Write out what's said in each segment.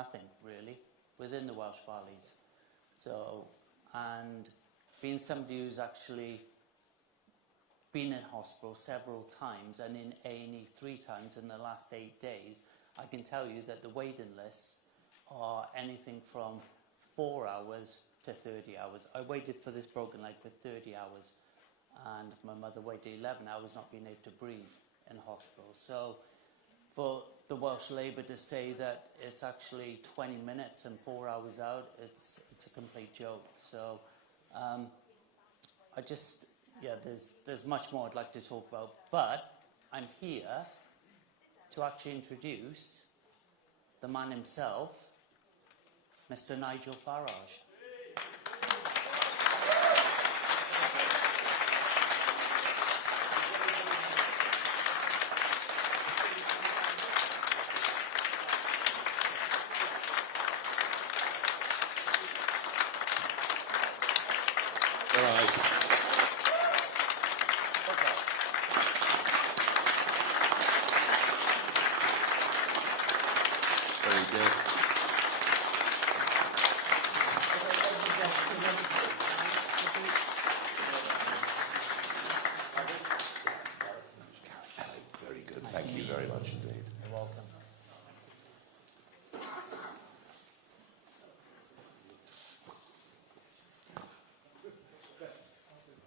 nothing really within the Welsh Valleys. So, and being somebody who's actually been in hospital several times and in A&E 3 times in the last 8 days, I can tell you that the waiting lists are anything from 4 hours to 30 hours. I waited for this broken leg for 30 hours, and my mother waited 11 hours not being able to breathe in hospital. So for the Welsh Labour to say that it's actually 20 minutes and 4 hours out, it's a complete joke. So I just, yeah, there's much more I'd like to talk about, but I'm here to actually introduce the man himself, Mr. Nigel Farage. Very good. Thank you very much indeed. You're welcome.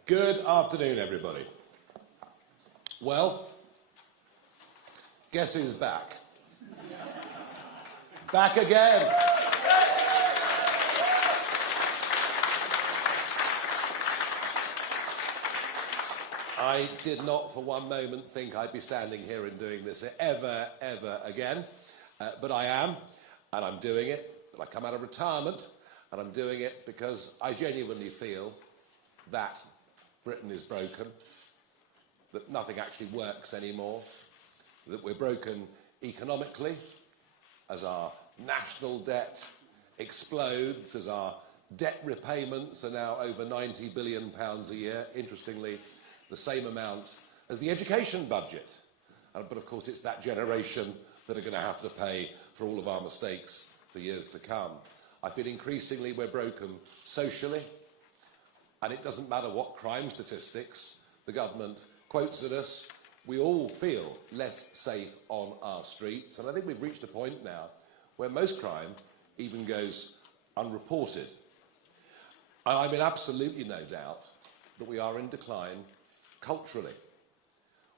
Good afternoon, everybody. Well, guess who's back? Back again. I did not for one moment think I'd be standing here and doing this ever again, but I am, and I'm doing it. I come out of retirement, and I'm doing it because I genuinely feel that Britain is broken, that nothing actually works anymore, that we're broken economically as our national debt explodes, as our debt repayments are now over £90 billion a year, interestingly the same amount as the education budget. But of course it's that generation that are going to have to pay for all of our mistakes for years to come. I feel increasingly we're broken socially, and it doesn't matter what crime statistics the government quotes at us, we all feel less safe on our streets. And I think we've reached a point now where most crime even goes unreported. And I'm in absolutely no doubt that we are in decline culturally.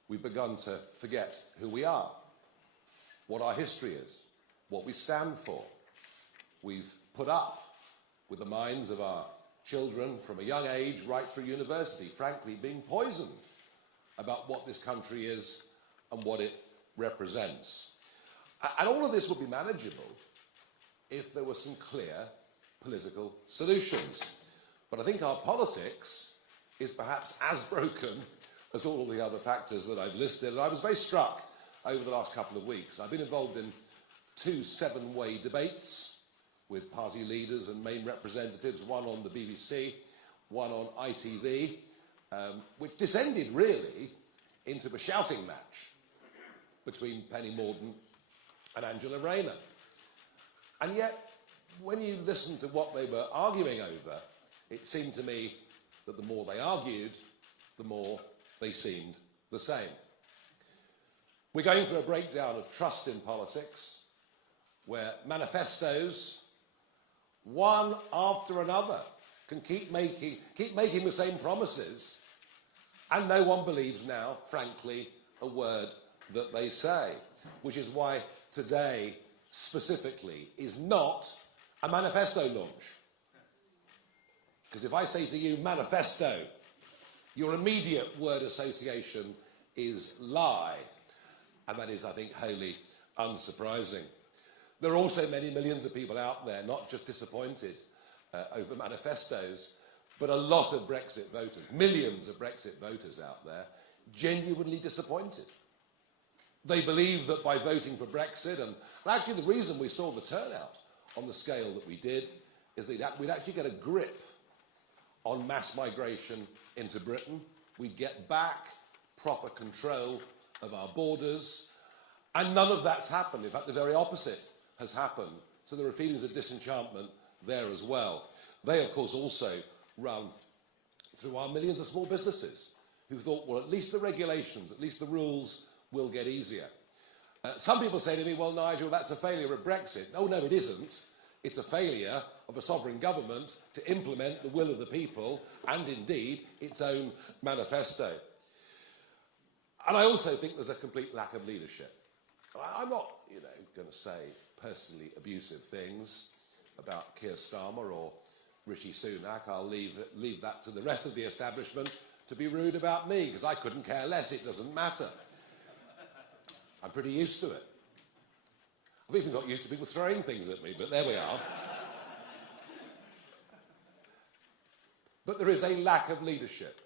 We've begun to forget who we are, what our history is, what we stand for. We've put up with the minds of our children from a young age right through university, frankly, being poisoned about what this country is and what it represents. And all of this would be manageable if there were some clear political solutions. But I think our politics is perhaps as broken as all of the other factors that I've listed. And I was very struck over the last couple of weeks. I've been involved in 2 7-way debates with party leaders and main representatives, one on the BBC, one on ITV, which descended really into a shouting match between Penny Mordaunt and Angela Rayner. And yet, when you listen to what they were arguing over, it seemed to me that the more they argued, the more they seemed the same. We're going through a breakdown of trust in politics, where manifestos, one after another, can keep making the same promises, and no one believes now, frankly, a word that they say, which is why today, specifically, is not a manifesto launch. Because if I say to you, manifesto, your immediate word association is lie. And that is, I think, wholly unsurprising. There are also many millions of people out there, not just disappointed over manifestos, but a lot of Brexit voters, millions of Brexit voters out there, genuinely disappointed. They believe that by voting for Brexit, and actually the reason we saw the turnout on the scale that we did, is that we'd actually get a grip on mass migration into Britain. We'd get back proper control of our borders, and none of that's happened. In fact, the very opposite has happened So there are feelings of disenchantment there as well. They, of course, also run through our millions of small businesses who thought, well, at least the regulations, at least the rules will get easier. Some people say to me, well, Nigel, that's a failure of Brexit. Oh, no, it isn't. It's a failure of a sovereign government to implement the will of the people and, indeed, its own manifesto. And I also think there's a complete lack of leadership. I'm not, going to say personally abusive things about Keir Starmer or Rishi Sunak. I'll leave that to the rest of the establishment to be rude about me, because I couldn't care less. It doesn't matter. I'm pretty used to it. I've even got used to people throwing things at me, but there we are. But there is a lack of leadership.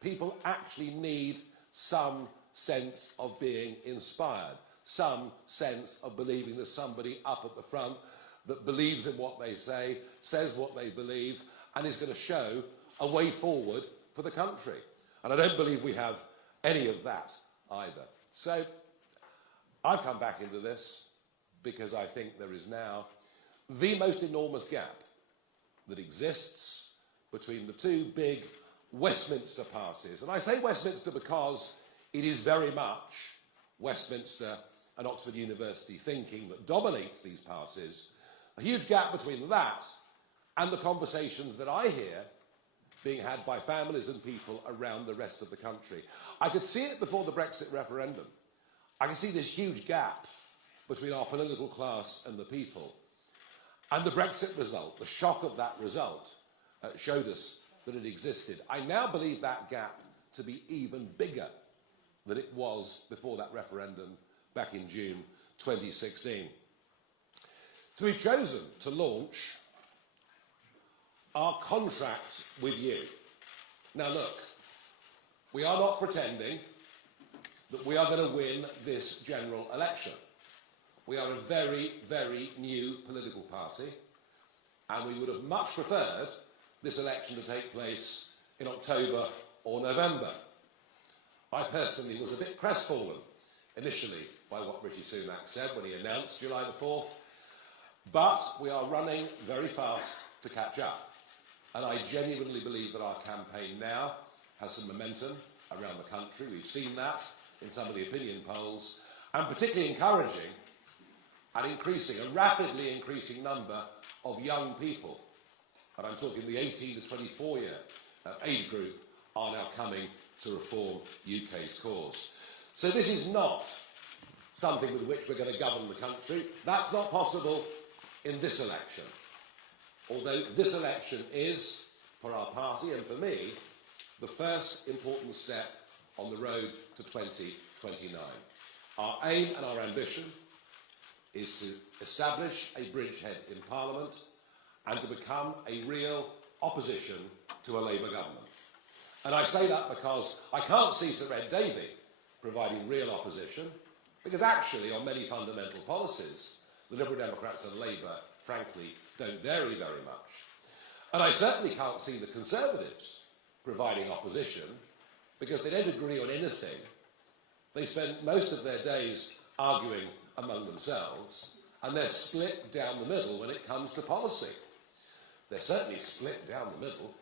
People actually need some sense of being inspired, some sense of believing there's somebody up at the front that believes in what they say, says what they believe, and is going to show a way forward for the country. And I don't believe we have any of that either. So I've come back into this because I think there is now the most enormous gap that exists between the two big Westminster parties. And I say Westminster because it is very much Westminster and Oxford University thinking that dominates these parties. A huge gap between that and the conversations that I hear being had by families and people around the rest of the country. I could see it before the Brexit referendum. I can see this huge gap between our political class and the people. And the Brexit result, the shock of that result, showed us that it existed. I now believe that gap to be even bigger than it was before that referendum back in June 2016. So we've chosen to launch our contract with you. Now look, we are not pretending that we are going to win this general election. We are a very, very new political party, and we would have much preferred this election to take place in October or November. I personally was a bit crestfallen initially by what Rishi Sunak said when he announced July the 4th, but we are running very fast to catch up. And I genuinely believe that our campaign now has some momentum around the country. We've seen that in some of the opinion polls, and particularly encouraging and a rapidly increasing number of young people, and I'm talking the 18 to 24 year age group, are now coming to reform UK's cause. So this is not something with which we're going to govern the country. That's not possible in this election. Although this election is, for our party and for me, the first important step on the road to 2029. Our aim and our ambition is to establish a bridgehead in Parliament and to become a real opposition to a Labour government. And I say that because I can't see Sir Ed Davey providing real opposition, because actually on many fundamental policies, the Liberal Democrats and Labour, frankly, don't vary very much. And I certainly can't see the Conservatives providing opposition, because they don't agree on anything. They spend most of their days arguing among themselves, and they're split down the middle when it comes to policy. They're certainly split down the middle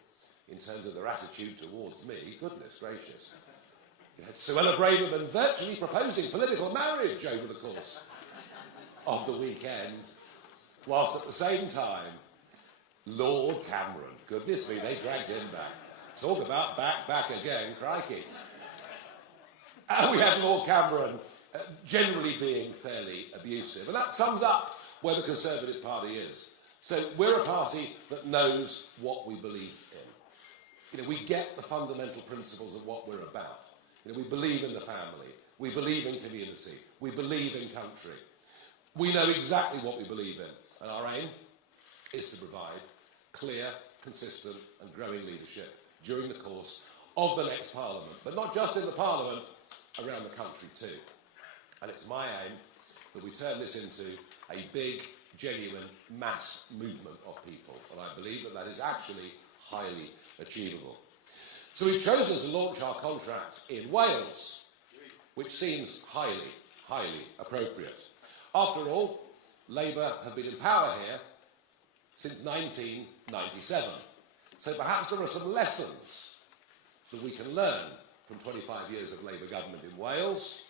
in terms of their attitude towards me. Goodness gracious. You had Suella Braverman virtually proposing political marriage over the course of the weekend, whilst at the same time, Lord Cameron, goodness me, they dragged him back. Talk about back again, crikey. And we had Lord Cameron generally being fairly abusive. And that sums up where the Conservative Party is. So we're a party that knows what we believe in. We get the fundamental principles of what we're about. We believe in the family. We believe in community. We believe in country. We know exactly what we believe in. And our aim is to provide clear, consistent and growing leadership during the course of the next Parliament. But not just in the Parliament, around the country too. And it's my aim that we turn this into a big, genuine, mass movement of people. And I believe that that is actually highly achievable. So we've chosen to launch our contract in Wales, which seems highly, highly appropriate. After all, Labour have been in power here since 1997. So perhaps there are some lessons that we can learn from 25 years of Labour government in Wales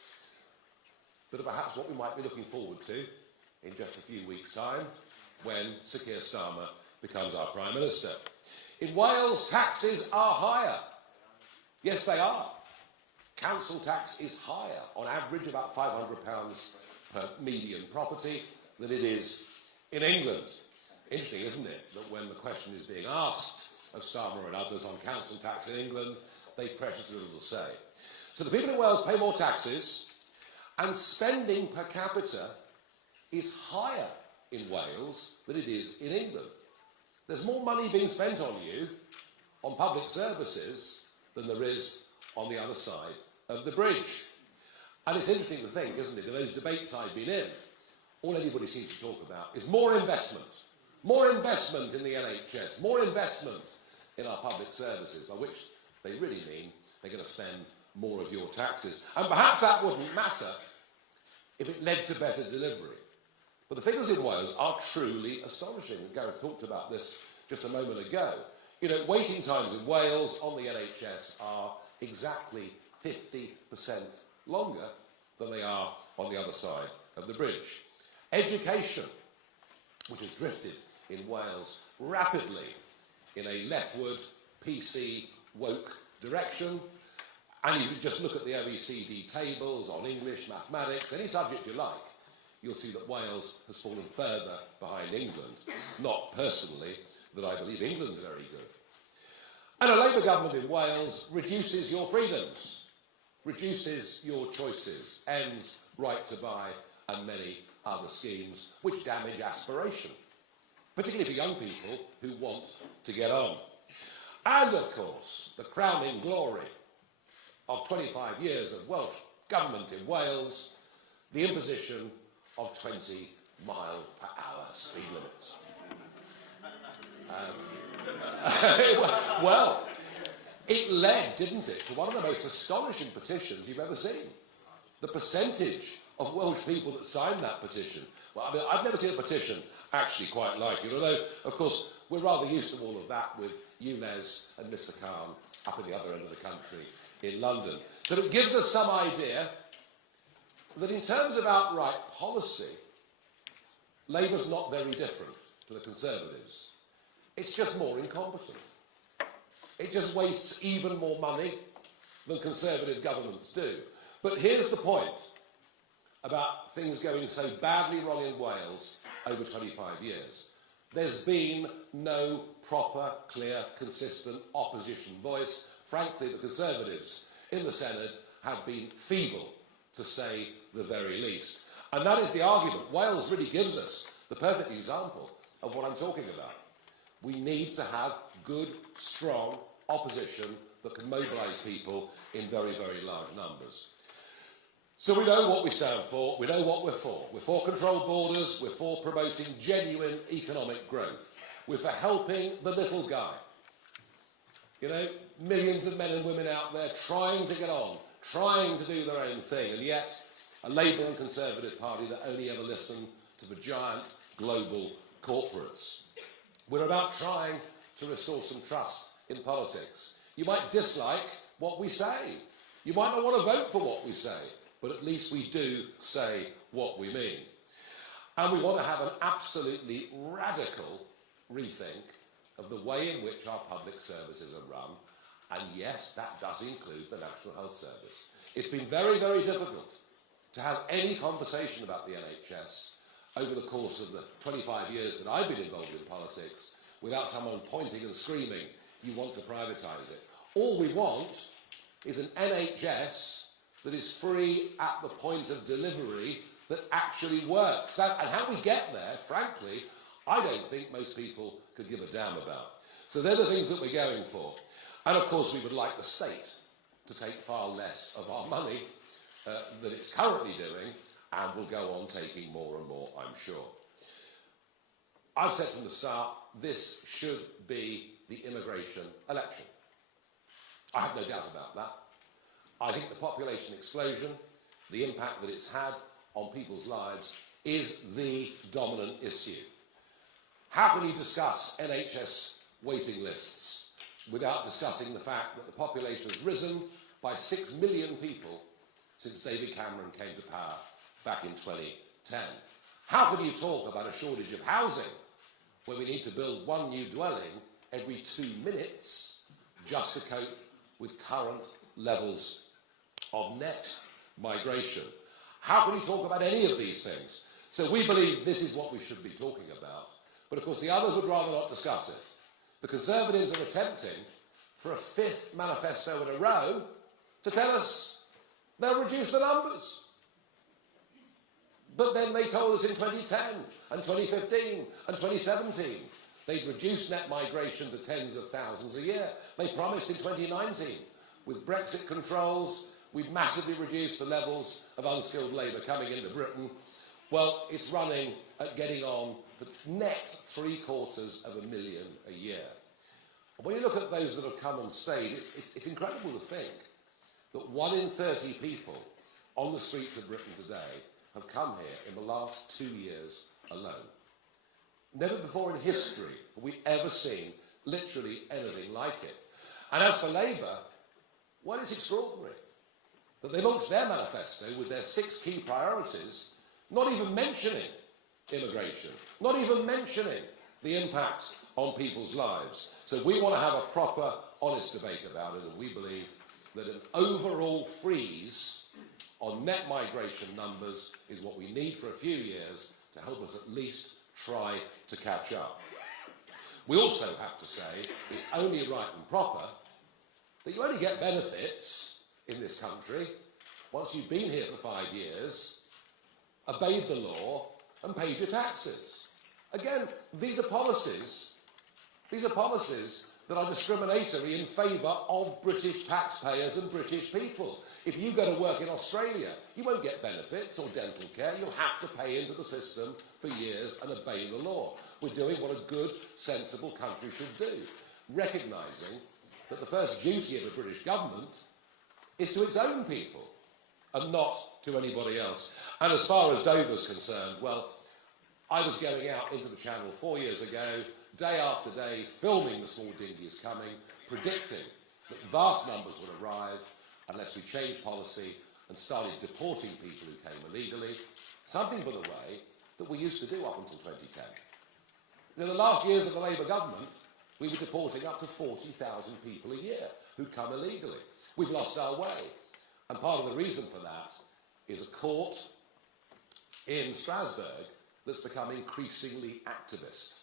that are perhaps what we might be looking forward to in just a few weeks' time when Sir Keir Starmer becomes our Prime Minister. In Wales, taxes are higher. Yes, they are. Council tax is higher, on average about £500 per median property, than it is in England. Interesting, isn't it, that when the question is being asked of Starmer and others on council tax in England, they precious little to say. So the people in Wales pay more taxes, and spending per capita is higher in Wales than it is in England. There's more money being spent on you, on public services, than there is on the other side of the bridge. And it's interesting to think, isn't it, in those debates I've been in, all anybody seems to talk about is more investment in the NHS, more investment in our public services, by which they really mean they're going to spend more of your taxes. And perhaps that wouldn't matter if it led to better delivery. But the figures in Wales are truly astonishing. Gareth talked about this just a moment ago. You know, waiting times in Wales on the NHS are exactly 50% longer than they are on the other side of the bridge. Education, which has drifted in Wales rapidly in a leftward, PC, woke direction, and you can just look at the OECD tables on English, mathematics, any subject you like, you'll see that Wales has fallen further behind England. Not personally that I believe England's very good. And a Labour government in Wales reduces your freedoms, reduces your choices, ends right to buy and many other schemes which damage aspiration, particularly for young people who want to get on. And of course, the crowning glory of 25 years of Welsh government in Wales, the imposition of 20-mile-per-hour speed limits. Well, it led, didn't it, to one of the most astonishing petitions you've ever seen. The percentage of Welsh people that signed that petition. Well, I mean, I've never seen a petition actually quite like it, although, of course, we're rather used to all of that with UNES and Mr Khan up at the other end of the country in London. So it gives us some idea that in terms of outright policy, Labour's not very different to the Conservatives. It's just more incompetent. It just wastes even more money than Conservative governments do. But here's the point about things going so badly wrong in Wales over 25 years. There's been no proper, clear, consistent opposition voice. Frankly, the Conservatives in the Senate have been feeble, to say the very least. And that is the argument. Wales really gives us the perfect example of what I'm talking about. We need to have good, strong opposition that can mobilise people in very, very large numbers. So we know what we stand for, we know what we're for. We're for controlled borders, we're for promoting genuine economic growth. We're for helping the little guy. You know, millions of men and women out there trying to get on, trying to do their own thing, and yet a Labour and Conservative party that only ever listen to the giant global corporates. We're about trying to restore some trust in politics. You might dislike what we say. You might not want to vote for what we say, but at least we do say what we mean. And we want to have an absolutely radical rethink of the way in which our public services are run. And yes, that does include the National Health Service. It's been very, very difficult to have any conversation about the NHS over the course of the 25 years that I've been involved in politics without someone pointing and screaming, you want to privatise it. All we want is an NHS that is free at the point of delivery that actually works. And how we get there, frankly, I don't think most people could give a damn about. So they're the things that we're going for. And of course we would like the state to take far less of our money than it's currently doing, and will go on taking more and more, I'm sure. I've said from the start, this should be the immigration election. I have no doubt about that. I think the population explosion, the impact that it's had on people's lives, is the dominant issue. How can you discuss NHS waiting lists without discussing the fact that the population has risen by 6 million people since David Cameron came to power back in 2010? How can you talk about a shortage of housing when we need to build one new dwelling every 2 minutes just to cope with current levels of net migration? How can you talk about any of these things? So we believe this is what we should be talking about. But of course the others would rather not discuss it. The Conservatives are attempting for a 5th manifesto in a row to tell us they'll reduce the numbers. But then they told us in 2010 and 2015 and 2017 they'd reduce net migration to tens of thousands a year. They promised in 2019, with Brexit controls, we'd massively reduce the levels of unskilled labour coming into Britain. Well, it's running at getting on for net 750,000 a year. And when you look at those that have come and stayed, it's incredible to think that 1 in 30 people on the streets of Britain today have come here in the last 2 years alone. Never before in history have we ever seen literally anything like it. And as for Labour, well, it's extraordinary that they launched their manifesto with their 6 key priorities, not even mentioning immigration, not even mentioning the impact on people's lives. So we want to have a proper, honest debate about it, and we believe that an overall freeze on net migration numbers is what we need for a few years to help us at least try to catch up. We also have to say it's only right and proper that you only get benefits in this country once you've been here for 5 years, obeyed the law and paid your taxes. Again, these are policies that are discriminatory in favour of British taxpayers and British people. If you go to work in Australia, you won't get benefits or dental care. You'll have to pay into the system for years and obey the law. We're doing what a good, sensible country should do, recognising that the first duty of the British government is to its own people and not to anybody else. And as far as Dover's concerned, well, I was going out into the Channel 4 years ago, day after day, filming the small dinghies coming, predicting that vast numbers would arrive unless we changed policy and started deporting people who came illegally, something, by the way, that we used to do up until 2010. In the last years of the Labour government, we were deporting up to 40,000 people a year who come illegally. We've lost our way. And part of the reason for that is a court in Strasbourg that's become increasingly activist.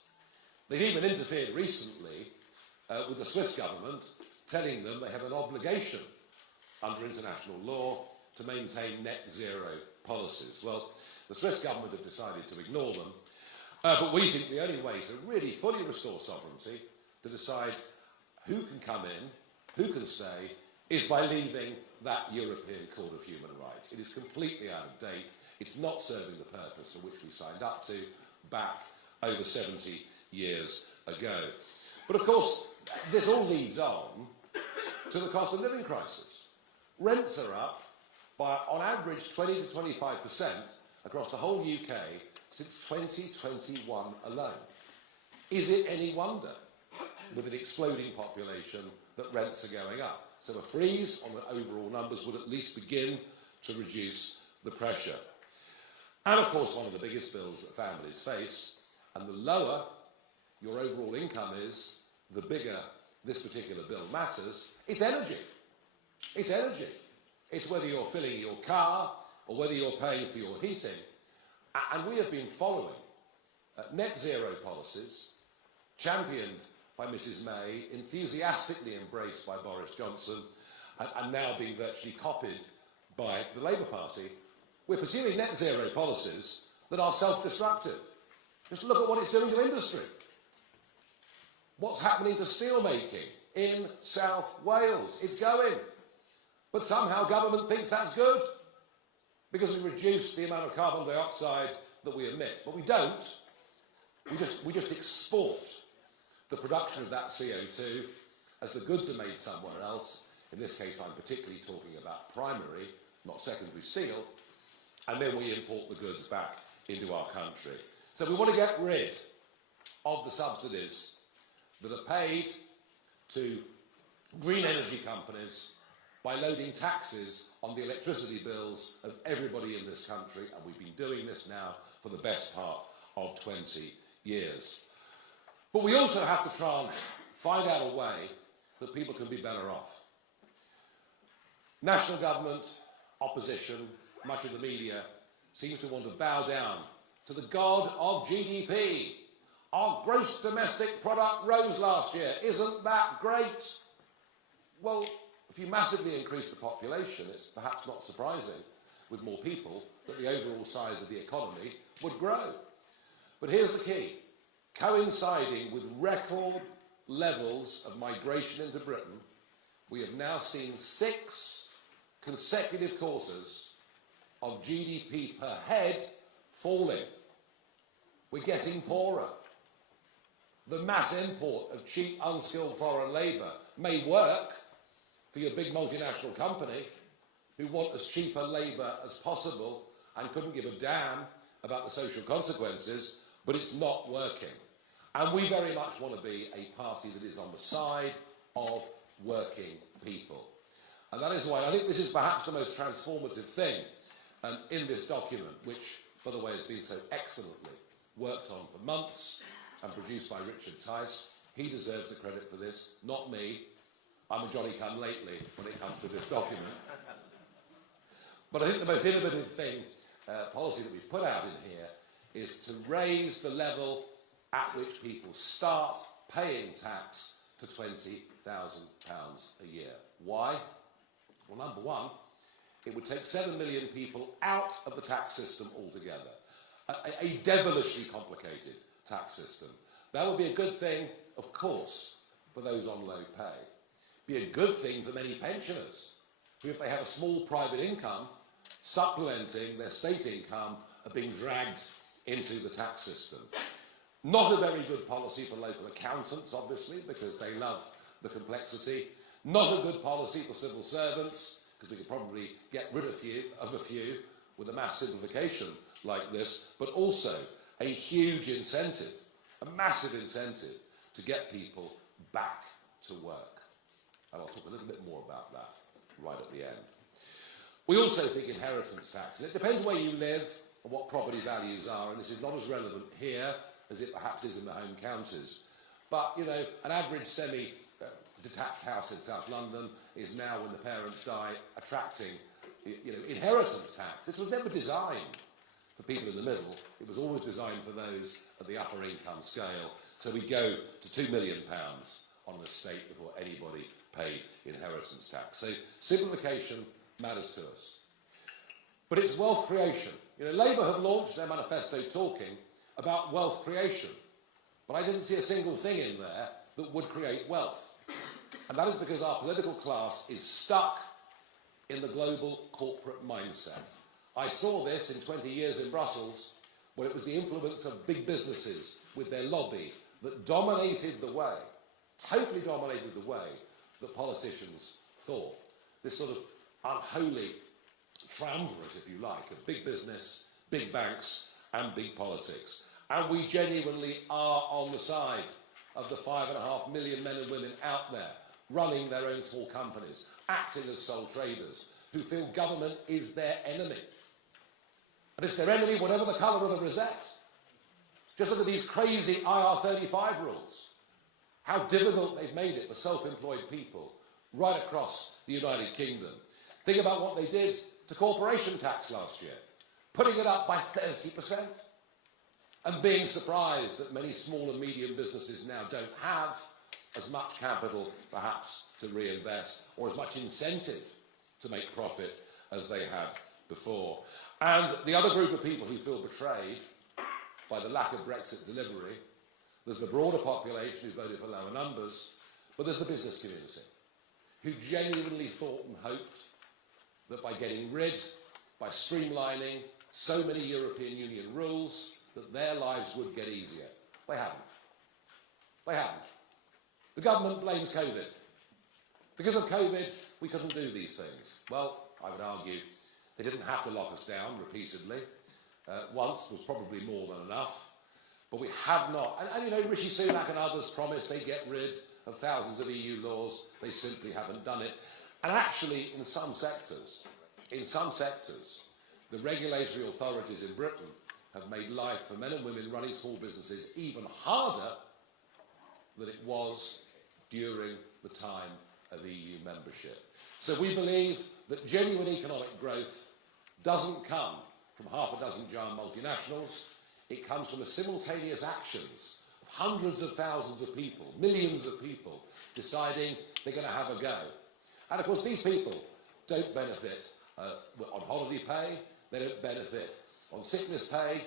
They've even interfered recently with the Swiss government, telling them they have an obligation under international law to maintain net zero policies. Well, the Swiss government have decided to ignore them, but we think the only way to really fully restore sovereignty, to decide who can come in, who can stay, is by leaving that European Court of Human Rights. It is completely out of date. It's not serving the purpose for which we signed up to back over 70 years ago. But of course, this all leads on to the cost of living crisis. Rents are up by, on average, 20 to 25% across the whole UK since 2021 alone. Is it any wonder, with an exploding population, that rents are going up? So a freeze on the overall numbers would at least begin to reduce the pressure. And of course, one of the biggest bills that families face, and the lower your overall income is, the bigger this particular bill matters, it's energy. It's energy. It's whether you're filling your car or whether you're paying for your heating. And we have been following net zero policies, championed by Mrs May, enthusiastically embraced by Boris Johnson, and now being virtually copied by the Labour Party. We're pursuing net zero policies that are self-destructive. Just look at what it's doing to industry. What's happening to steelmaking in South Wales? It's going. But somehow government thinks that's good because we reduce the amount of carbon dioxide that we emit. But we don't. We just export the production of that CO2 as the goods are made somewhere else. In this case, I'm particularly talking about primary, not secondary steel. And then we import the goods back into our country. So we want to get rid of the subsidies that are paid to green energy companies by loading taxes on the electricity bills of everybody in this country, and we've been doing this now for the best part of 20 years. But we also have to try and find out a way that people can be better off. National government, opposition, much of the media seems to want to bow down to the god of GDP. Our gross domestic product rose last year. Isn't that great? Well, if you massively increase the population, it's perhaps not surprising, with more people, that the overall size of the economy would grow. But here's the key. Coinciding with record levels of migration into Britain, we have now seen 6 consecutive quarters of GDP per head falling. We're getting poorer. The mass import of cheap, unskilled foreign labour may work for your big multinational company who want as cheap a labour as possible and couldn't give a damn about the social consequences, but it's not working. And we very much want to be a party that is on the side of working people. And that is why I think this is perhaps the most transformative thing in this document, which, by the way, has been so excellently worked on for months and produced by Richard Tice. He deserves the credit for this, not me. I'm a Johnny-come-lately when it comes to this document. But I think the most innovative thing, policy that we've put out in here, is to raise the level at which people start paying tax to £20,000 a year. Why? Well, number one, it would take 7 million people out of the tax system altogether. A devilishly complicated tax system. That would be a good thing, of course, for those on low pay. Be a good thing for many pensioners, who, if they have a small private income, supplementing their state income, are being dragged into the tax system. Not a very good policy for local accountants, obviously, because they love the complexity. Not a good policy for civil servants, because we could probably get rid of a few with a mass simplification like this, but also a huge incentive, a massive incentive to get people back to work. And I'll talk a little bit more about that right at the end. We also think inheritance tax, and it depends where you live and what property values are, and this is not as relevant here as it perhaps is in the home counties. But, you know, an average semi-detached house in South London is now, when the parents die, attracting, you know, inheritance tax. This was never designed for people in the middle. It was always designed for those at the upper income scale. So we go to £2 million on an estate before anybody paid inheritance tax. So simplification matters to us. But it's wealth creation. You know, Labour have launched their manifesto talking about wealth creation. But I didn't see a single thing in there that would create wealth. And that is because our political class is stuck in the global corporate mindset. I saw this in 20 years in Brussels, where it was the influence of big businesses with their lobby that dominated the way, totally dominated the way that politicians thought. This sort of unholy triumvirate, if you like, of big business, big banks and big politics. And we genuinely are on the side of the 5.5 million men and women out there running their own small companies, acting as sole traders, who feel government is their enemy. And it's their enemy whatever the colour of the rosette. Just look at these crazy IR35 rules. How difficult they've made it for self-employed people right across the United Kingdom. Think about what they did to corporation tax last year, putting it up by 30%. And being surprised that many small and medium businesses now don't have as much capital, perhaps, to reinvest, or as much incentive to make profit as they had before. And the other group of people who feel betrayed by the lack of Brexit delivery, there's the broader population who voted for lower numbers, but there's the business community, who genuinely thought and hoped that by getting rid, by streamlining so many European Union rules, that their lives would get easier. They haven't. They haven't. The government blames COVID. Because of COVID, we couldn't do these things. Well, I would argue they didn't have to lock us down repeatedly. once was probably more than enough. But we have not. And you know, Rishi Sunak and others promised they'd get rid of thousands of EU laws. They simply haven't done it. And actually, in some sectors, the regulatory authorities in Britain have made life for men and women running small businesses even harder than it was during the time of EU membership. So we believe that genuine economic growth doesn't come from half a dozen giant multinationals. It comes from the simultaneous actions of hundreds of thousands of people, millions of people, deciding they're going to have a go. And of course, these people don't benefit on holiday pay, they don't benefit on sickness pay.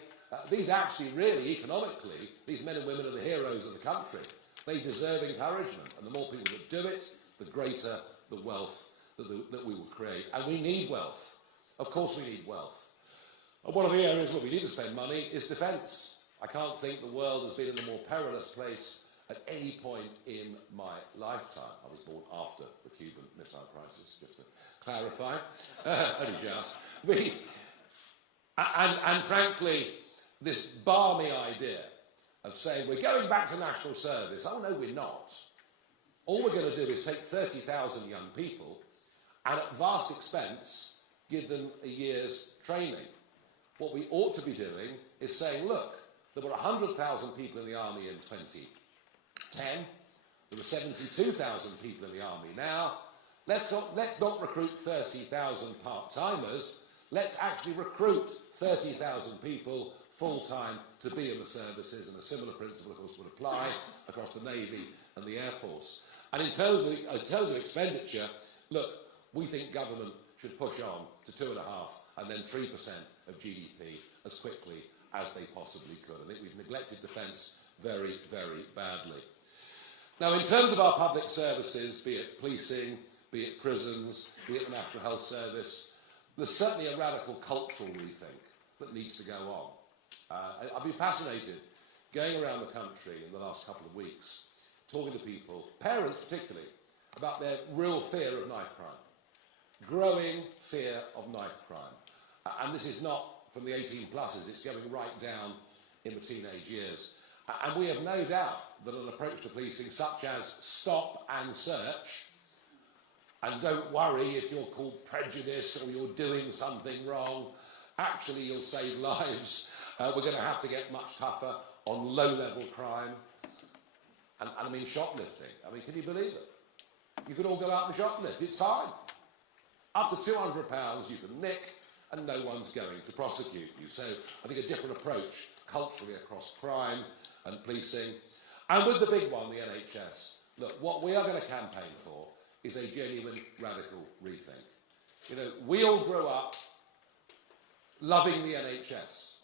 These actually, really, economically, these men and women are the heroes of the country. They deserve encouragement, and the more people that do it, the greater the wealth that we will create. And we need wealth. Of course we need wealth. And one of the areas where we need to spend money is defence. I can't think the world has been in a more perilous place at any point in my lifetime. I was born after the Cuban Missile Crisis, just to clarify. Only just. And frankly, this balmy idea of saying we're going back to national service. Oh, no, we're not. All we're going to do is take 30,000 young people and at vast expense give them a year's training. What we ought to be doing is saying, look, there were 100,000 people in the army in 2010. There were 72,000 people in the army now. Let's not recruit 30,000 part-timers. Let's actually recruit 30,000 people full-time to be in the services, and a similar principle, of course, would apply across the Navy and the Air Force. And in terms of expenditure, look, we think government should push on to 2.5% and then 3% of GDP as quickly as they possibly could. I think we've neglected defence very, very badly. Now, in terms of our public services, be it policing, be it prisons, be it the National Health Service, there's certainly a radical cultural rethink that needs to go on. I've been fascinated going around the country in the last couple of weeks, talking to people, parents particularly, about their real fear of knife crime. Growing fear of knife crime. And this is not from the 18 pluses, it's going right down in the teenage years. And we have no doubt that an approach to policing such as stop and search, and don't worry if you're called prejudice or you're doing something wrong, actually you'll save lives. We're going to have to get much tougher on low-level crime. And I mean shoplifting. I mean, can you believe it? You could all go out and shoplift, it's fine. Up to £200 you can nick and no one's going to prosecute you. So I think a different approach culturally across crime and policing. And with the big one, the NHS. Look, what we are going to campaign for is a genuine radical rethink. You know, we all grew up loving the NHS,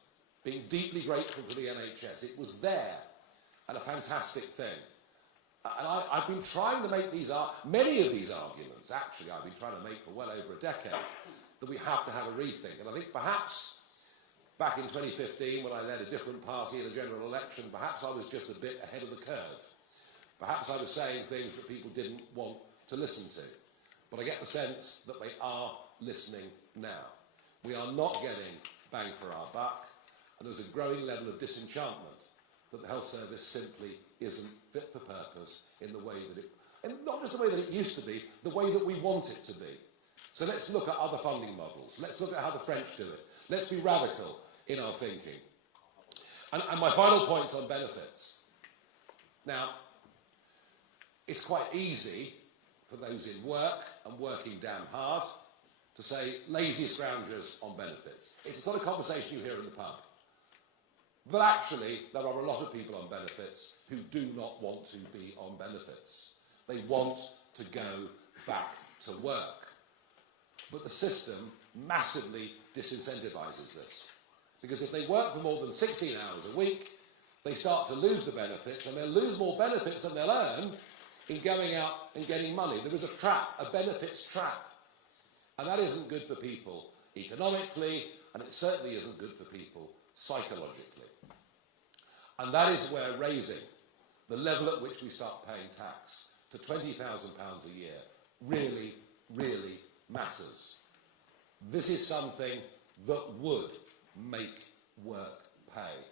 being deeply grateful for the NHS. It was there and a fantastic thing. And I've been trying to make many of these arguments, actually, I've been trying to make for well over a decade, that we have to have a rethink. And I think perhaps back in 2015, when I led a different party in a general election, perhaps I was just a bit ahead of the curve. Perhaps I was saying things that people didn't want to listen to. But I get the sense that they are listening now. We are not getting bang for our buck, and there's a growing level of disenchantment that the health service simply isn't fit for purpose in the way that it, and not just the way that it used to be, the way that we want it to be. So let's look at other funding models. Let's look at how the French do it. Let's be radical in our thinking. And my final point's on benefits. Now, it's quite easy for those in work and working damn hard to say lazy scroungers on benefits. It's the sort of conversation you hear in the pub. But actually, there are a lot of people on benefits who do not want to be on benefits. They want to go back to work. But the system massively disincentivises this. Because if they work for more than 16 hours a week, they start to lose the benefits, and they'll lose more benefits than they'll earn in going out and getting money. There is a trap, a benefits trap. And that isn't good for people economically, and it certainly isn't good for people psychologically. And that is where raising the level at which we start paying tax to £20,000 a year really, really matters. This is something that would make work pay.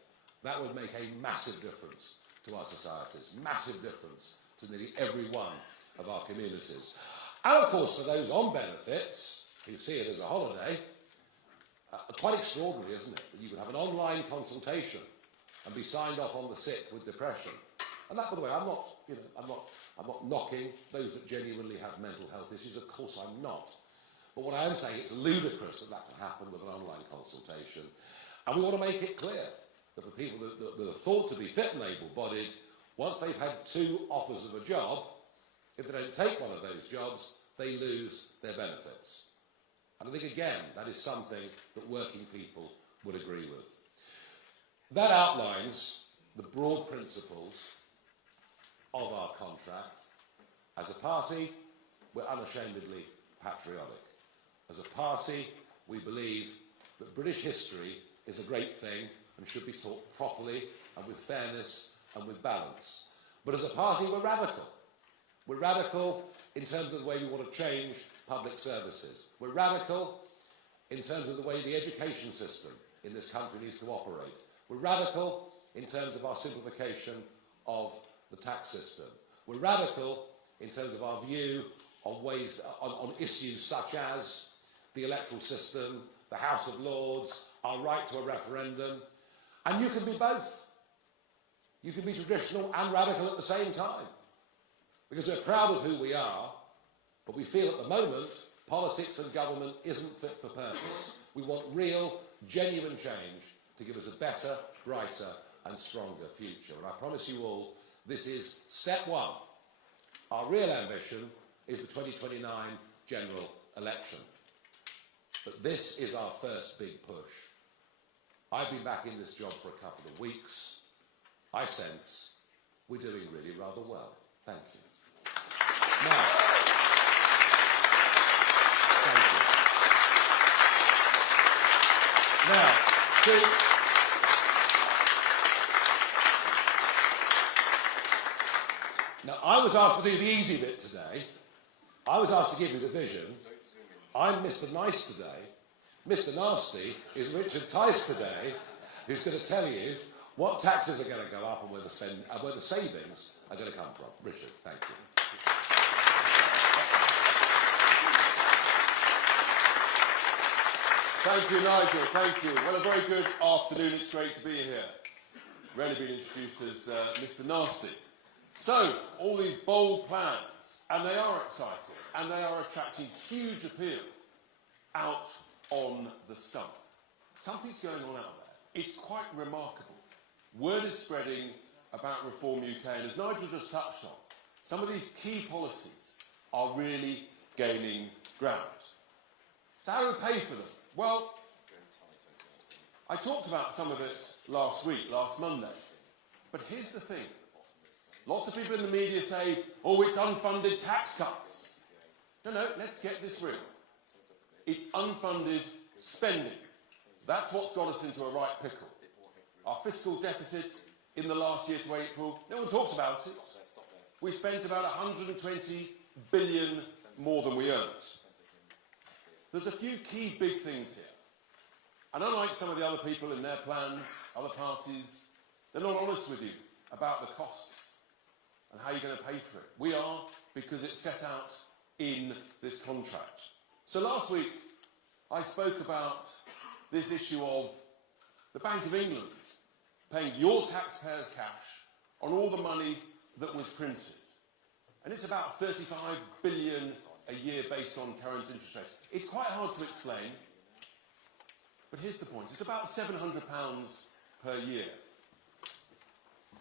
That would make a massive difference to our societies, massive difference to nearly every one of our communities. And of course, for those on benefits, who see it as a holiday, quite extraordinary, isn't it? That you could have an online consultation and be signed off on the sick with depression. And that, by the way, I'm not knocking those that genuinely have mental health issues. Of course, I'm not. But what I am saying, it's ludicrous that that can happen with an online consultation. And we want to make it clear that for people that are thought to be fit and able-bodied, once they've had 2 offers of a job, if they don't take one of those jobs, they lose their benefits. And I think, again, that is something that working people would agree with. That outlines the broad principles of our contract. As a party, we're unashamedly patriotic. As a party, we believe that British history is a great thing and should be taught properly and with fairness and with balance. But as a party, we're radical. We're radical in terms of the way we want to change public services. We're radical in terms of the way the education system in this country needs to operate. We're radical in terms of our simplification of the tax system. We're radical in terms of our view on issues such as the electoral system, the House of Lords, our right to a referendum. And you can be both. You can be traditional and radical at the same time. Because we're proud of who we are, but we feel at the moment politics and government isn't fit for purpose. We want real, genuine change to give us a better, brighter and stronger future. And I promise you all, this is step 1. Our real ambition is the 2029 general election. But this is our first big push. I've been back in this job for a couple of weeks. I sense we're doing really rather well. Thank you. Now, thank you. Now, I was asked to do the easy bit today. I was asked to give you the vision. I'm Mr. Nice today. Mr. Nasty is Richard Tice today, who's going to tell you what taxes are going to go up and where the savings are going to come from. Richard, thank you. Thank you, Nigel. Thank you. Well, a very good afternoon. It's great to be here. Rarely been introduced as Mr. Nasty. So, all these bold plans, and they are exciting, and they are attracting huge appeal out on the stump. Something's going on out there. It's quite remarkable. Word is spreading about Reform UK, and as Nigel just touched on, some of these key policies are really gaining ground. So how do we pay for them? Well, I talked about some of it last Monday. But here's the thing. Lots of people in the media say, oh, it's unfunded tax cuts. No, let's get this real. It's unfunded spending. That's what's got us into a right pickle. Our fiscal deficit in the last year to April, no one talks about it. We spent about 120 billion more than we earned. There's a few key big things here. And unlike some of the other people in their plans, other parties, they're not honest with you about the costs and how you're going to pay for it. We are, because it's set out in this contract. So last week, I spoke about this issue of the Bank of England paying your taxpayers' cash on all the money that was printed. And it's about 35 billion a year based on current interest rates. It's quite hard to explain, but here's the point. It's about £700 per year.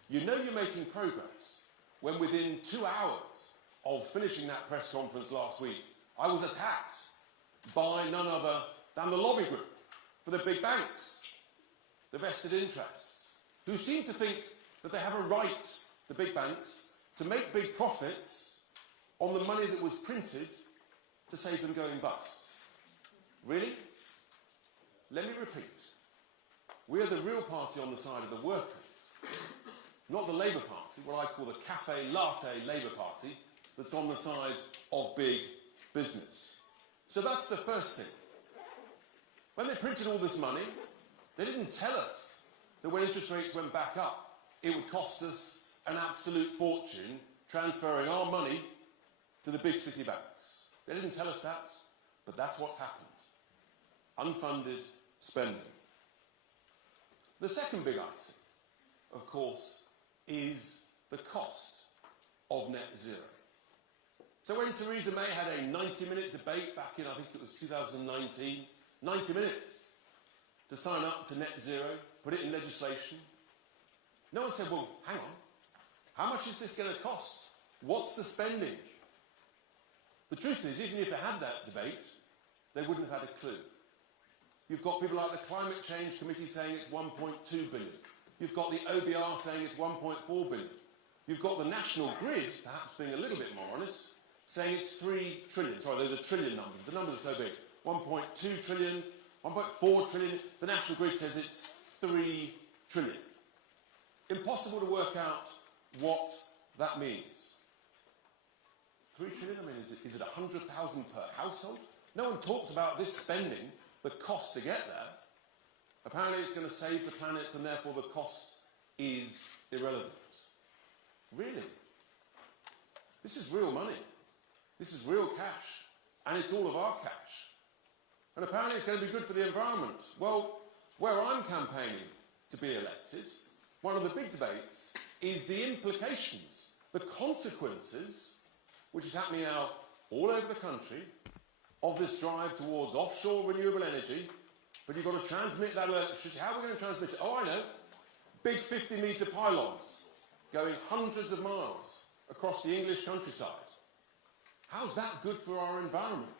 You know you're making progress when within 2 hours of finishing that press conference last week, I was attacked by none other than the lobby group for the big banks, the vested interests, who seem to think that they have a right, the big banks, to make big profits on the money that was printed to save them going bust. Really? Let me repeat. We are the real party on the side of the workers, not the Labour Party, what I call the cafe latte Labour Party, that's on the side of big business. So that's the first thing. When they printed all this money, They didn't tell us that when interest rates went back up, it would cost us an absolute fortune transferring our money to the big city banks. They didn't tell us that, but that's what's happened. Unfunded spending. The second big item, of course, is the cost of net zero. So when Theresa May had a 90-minute debate back in, I think it was 2019, 90 minutes to sign up to net zero, put it in legislation, no one said, well, hang on, how much is this going to cost? What's the spending? The truth is, even if they had that debate, they wouldn't have had a clue. You've got people like the Climate Change Committee saying it's 1.2 billion. You've got the OBR saying it's 1.4 billion. You've got the National Grid, perhaps being a little bit more honest, saying it's 3 trillion. Sorry, those are trillion numbers. The numbers are so big. 1.2 trillion, 1.4 trillion. The National Grid says it's 3 trillion. Impossible to work out what that means. 3 trillion, I mean, is it 100,000 per household? No one talked about this spending, the cost to get there. Apparently it's going to save the planet and therefore the cost is irrelevant. Really? This is real money. This is real cash. And it's all of our cash. And apparently it's going to be good for the environment. Well, where I'm campaigning to be elected, one of the big debates is the implications, the consequences, which is happening now all over the country, of this drive towards offshore renewable energy, but you've got to transmit that electricity. How are we going to transmit it? Oh, I know. Big 50-metre pylons going hundreds of miles across the English countryside. How's that good for our environment?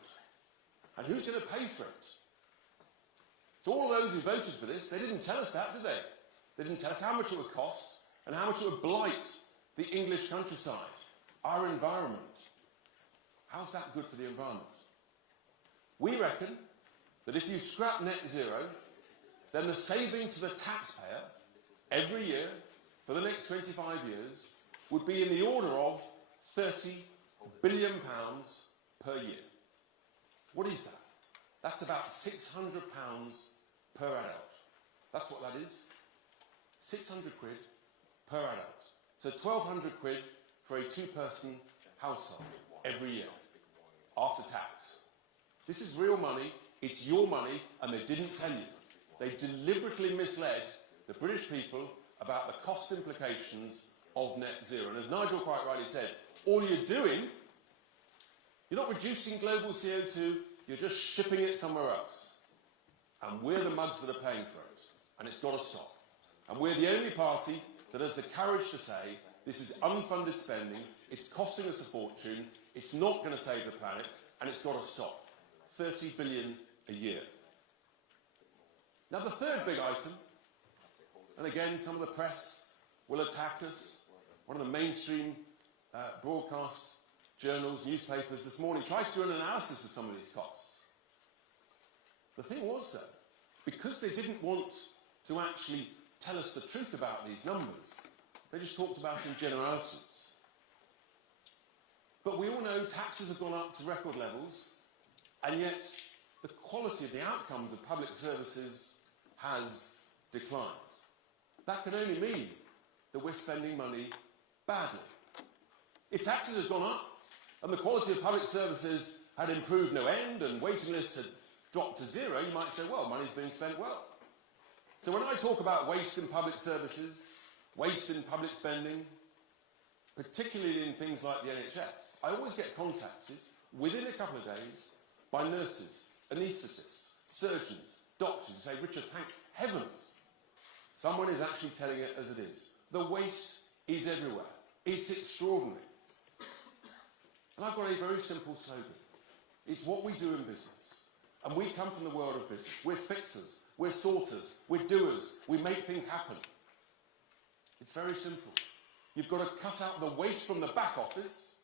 And who's going to pay for it? So all of those who voted for this, they didn't tell us that, did they? They didn't tell us how much it would cost and how much it would blight the English countryside, our environment. How's that good for the environment? We reckon that if you scrap net zero, then the saving to the taxpayer every year for the next 25 years would be in the order of £30 billion per year. What is that? That's about £600 per adult. That's what that is. 600 quid per adult. So 1,200 quid for a two-person household every year, after tax. This is real money, it's your money, and they didn't tell you. They deliberately misled the British people about the cost implications of net zero. And as Nigel quite rightly said, all you're doing, you're not reducing global CO2, you're just shipping it somewhere else. And we're the mugs that are paying for it. And it's got to stop. And we're the only party that has the courage to say, this is unfunded spending, it's costing us a fortune, it's not going to save the planet, and it's got to stop. 30 billion a year. Now the third big item, and again some of the press will attack us, one of the mainstream broadcast journals, newspapers this morning tried to do an analysis of some of these costs. The thing was though, because they didn't want to actually tell us the truth about these numbers, they just talked about in generalities. But we all know taxes have gone up to record levels, and yet the quality of the outcomes of public services has declined. That can only mean that we're spending money badly. If taxes had gone up and the quality of public services had improved no end and waiting lists had dropped to zero, you might say, well, money's being spent well. So when I talk about waste in public services, waste in public spending, particularly in things like the NHS, I always get contacted within a couple of days by nurses, anaesthetists, surgeons, doctors who say, Richard, thank heavens, someone is actually telling it as it is. The waste is everywhere. It's extraordinary. And I've got a very simple slogan. It's what we do in business. And we come from the world of business. We're fixers, we're sorters, we're doers, we make things happen. It's very simple. You've got to cut out the waste from the back office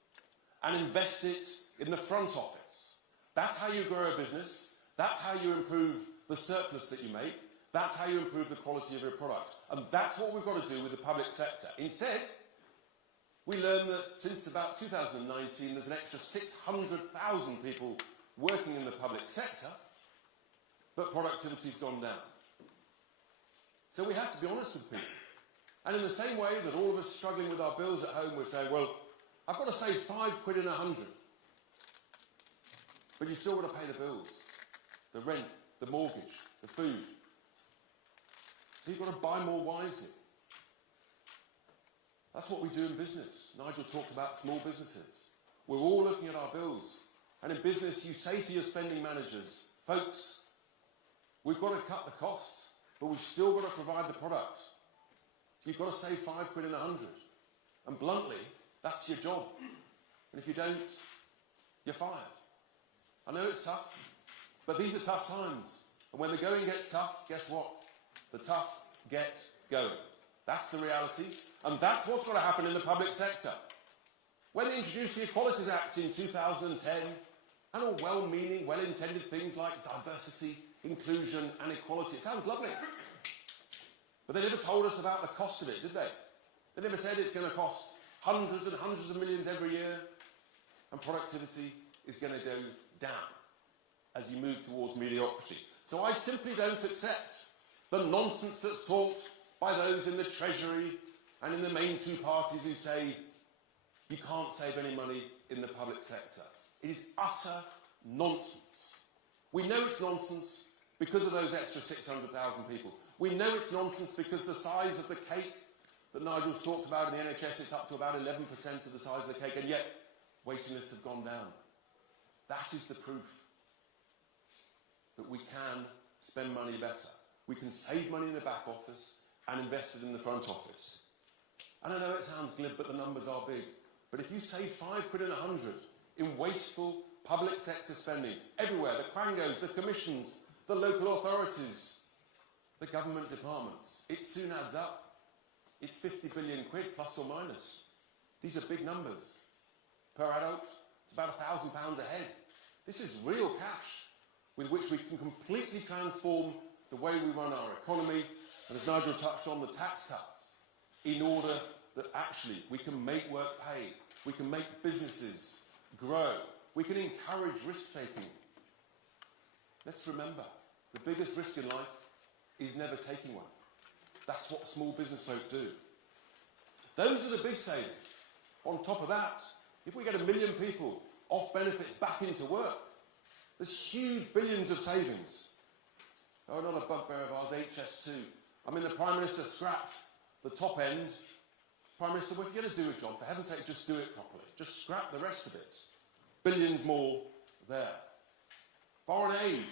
and invest it in the front office. That's how you grow a business. That's how you improve the surplus that you make. That's how you improve the quality of your product. And that's what we've got to do with the public sector. Instead, we learn that since about 2019, there's an extra 600,000 people working in the public sector, but productivity's gone down. So we have to be honest with people. And in the same way that all of us struggling with our bills at home, we're saying, well, I've got to save £5 in 100. But you've still got to pay the bills, the rent, the mortgage, the food. So you've got to buy more wisely. That's what we do in business. Nigel talked about small businesses. We're all looking at our bills. And in business, you say to your spending managers, folks, we've got to cut the cost, but we've still got to provide the product. So you've got to save £5 in 100. And bluntly, that's your job. And if you don't, you're fired. I know it's tough, but these are tough times. And when the going gets tough, guess what? The tough get going. That's the reality. And that's what's got to happen in the public sector. When they introduced the Equalities Act in 2010, and all well-meaning, well-intended things like diversity, inclusion and equality, it sounds lovely. But they never told us about the cost of it, did they? They never said it's going to cost hundreds and hundreds of millions every year, and productivity is going to go down as you move towards mediocrity. So I simply don't accept the nonsense that's taught by those in the Treasury and in the main two parties who say you can't save any money in the public sector. It is utter nonsense. We know it's nonsense because of those extra 600,000 people. We know it's nonsense because the size of the cake that Nigel's talked about in the NHS, it's up to about 11% of the size of the cake, and yet waiting lists have gone down. That is the proof that we can spend money better. We can save money in the back office and invest it in the front office. And I know it sounds glib, but the numbers are big. But if you save £5 in 100 in wasteful public sector spending, everywhere, the quangos, the commissions, the local authorities, the government departments, it soon adds up. It's 50 billion quid, plus or minus. These are big numbers. Per adult, it's about £1,000 a head. This is real cash with which we can completely transform the way we run our economy, and as Nigel touched on, the tax cuts, in order that actually we can make work pay, we can make businesses grow, we can encourage risk-taking. Let's remember, the biggest risk in life is never taking one. That's what small business folk do. Those are the big savings. On top of that, if we get 1 million people off benefits back into work, there's huge billions of savings. Oh, another bugbear of ours, HS2. I mean, the Prime Minister scrapped the top end. Prime Minister, well, if you're going to do a job, for heaven's sake, just do it properly. Just scrap the rest of it. Billions more there. Foreign aid.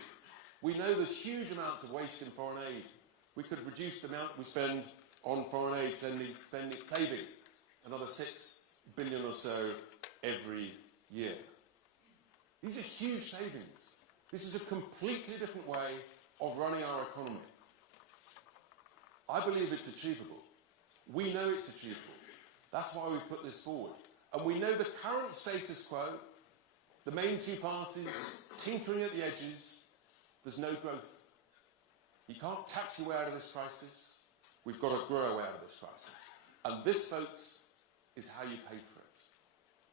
We know there's huge amounts of waste in foreign aid. We could reduce the amount we spend on foreign aid, saving another 6 billion or so every year. These are huge savings. This is a completely different way of running our economy. I believe it's achievable. We know it's achievable. That's why we put this forward. And we know the current status quo, the main two parties tinkering at the edges, there's no growth. You can't tax your way out of this crisis. We've got to grow our way out of this crisis. And this, folks, is how you pay for it.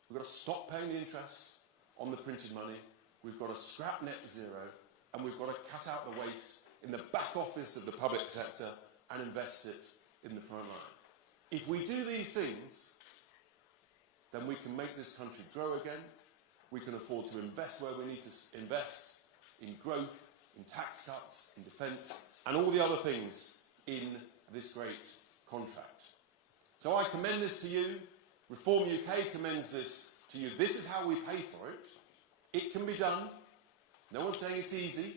We've got to stop paying the interest on the printed money. We've got to scrap net zero. And we've got to cut out the waste in the back office of the public sector and invest it in the front line. If we do these things, then we can make this country grow again. We can afford to invest where we need to invest, in growth, in tax cuts, in defence, and all the other things in this great contract. So I commend this to you. Reform UK commends this to you. This is how we pay for it. It can be done. No one's saying it's easy.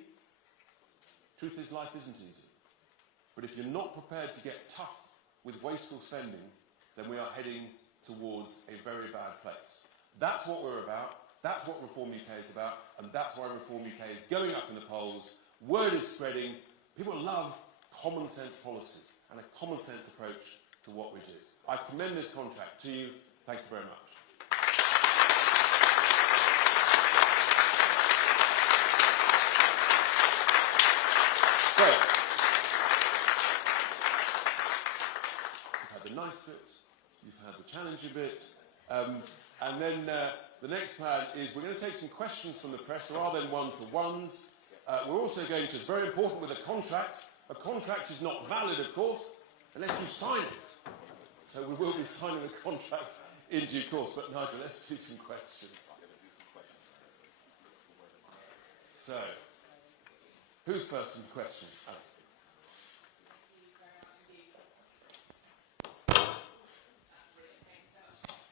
Truth is, life isn't easy. But if you're not prepared to get tough with wasteful spending, then we are heading towards a very bad place. That's what we're about. That's what Reform UK is about. And that's why Reform UK is going up in the polls. Word is spreading. People love common sense policies and a common sense approach to what we do. I commend this contract to you. Thank you very much. So, you've had the nice bit, you've had the challenging bit, and then the next plan is we're going to take some questions from the press. There are then one-to-ones. We're also going to, it's very important with a contract, A contract is not valid, of course, unless you sign it. So we will be signing the contract in due course. But Nigel, let's do some questions. So, who's first in the question?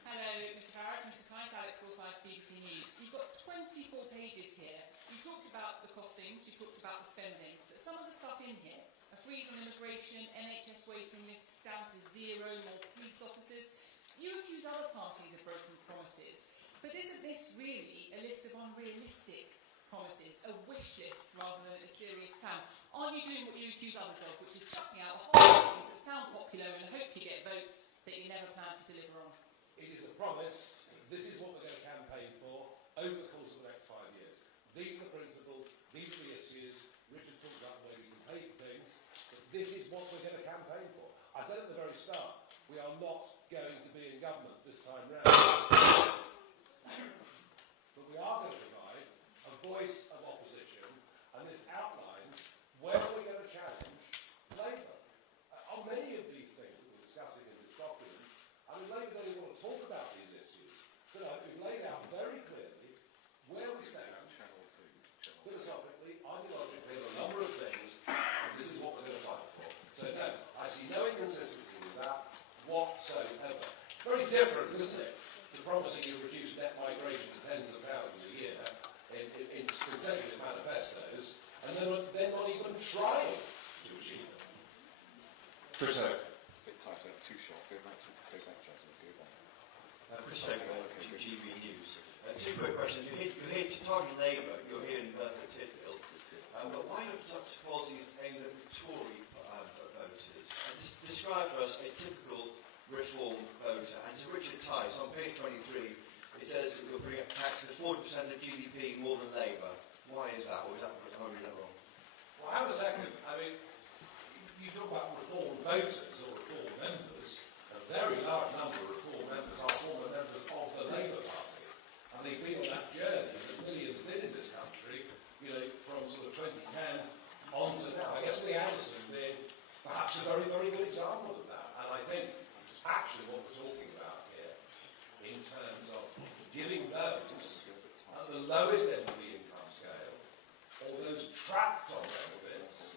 Hello, Mr Farage, Mr Tice, Alex Forsyth, BBC News. You've got 24 pages here. You talked about the costings, you talked about the spendings, but some of the stuff in here, a freeze on immigration, NHS waiting lists down to 0, more police officers. You accuse other parties of broken promises, but isn't this really a list of unrealistic promises, a wish list rather than a serious plan? Are you doing what you accuse others of, which is chucking out a whole lot of things that sound popular and hope you get votes that you never plan to deliver on? It is a promise. This is what we're going to campaign for over the course of the next 5 years. These are the principles, these are the issues. Richard talked about the way we can pay for things, but this is what we're going to campaign for. I said at the very start, we are not going to be in government this time round. But we are going to provide a voice of opposition, and this outlines where we're going to challenge Labour. On many of these things that we're discussing in this document, I mean, Labour don't even want to talk about these issues. So I think we've laid out very clearly where we stand philosophically, ideologically, on a number of things, and this is what we're going to fight for. So no, I see no inconsistency with that whatsoever. Very different, isn't it, to promising you reduce net migration to tens of thousands a year in consecutive manifestos, and then not even trying to achieve them. Chris A bit tight, too short. Go back, Jasmine. Go back. Chris Oakley, GB News. Two quick questions. You're here targeting Labour. You're here in Bertha Titbill. But why not such policies aimed at Tory voters? Describe for us a typical reform voter. And to Richard Tice, on page 23, it says that you'll bring up taxes 40% of GDP more than Labour. Why is that? Or is that, am I reading that wrong? Well, hang on a second. I mean, you talk about reform voters or reform members. A very large number of reform members are former members of the Labour Party. And they've been on that journey that millions did in this country, you know, from sort of 2010 on to now. I guess Lee Anderson being perhaps a very, very good example of that. And I think actually what we're talking about here in terms of giving those at the lowest end of the income scale, or those trapped on benefits,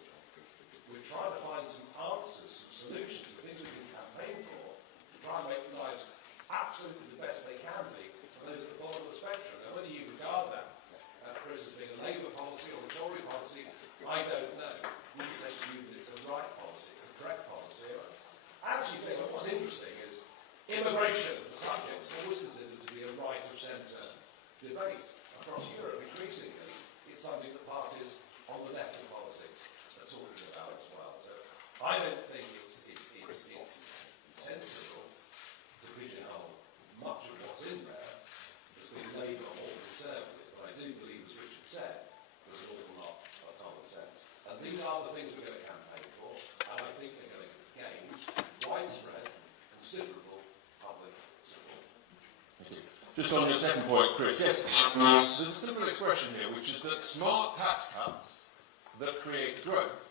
we're trying to find some answers, some solutions, some things we can campaign for, to try and make lives absolutely the best they can be for those at the bottom of the spectrum. Now, whether you regard that, Chris, as being a Labour policy or a Tory policy, I don't know. You can take the view that it's a right policy, it's the correct policy. I actually think that what's interesting is immigration, the subject, is always considered to be a right-of-centre debate across Europe. Increasingly, it's something that parties on the left of politics are talking about as well. So I don't think it's sensible to pigeonhole much of what's in there as being Labour or Conservative. But I do believe, as Richard said, there's an awful lot of common sense. And these are the things we're going to campaign for, and I think they're going to gain widespread, considerable public support. Thank you. Just on your second point, Chris, yes, there's a simple expression here, which is that smart tax cuts that create growth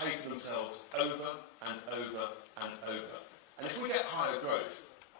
pay for themselves over and over and over. And if we get higher growth,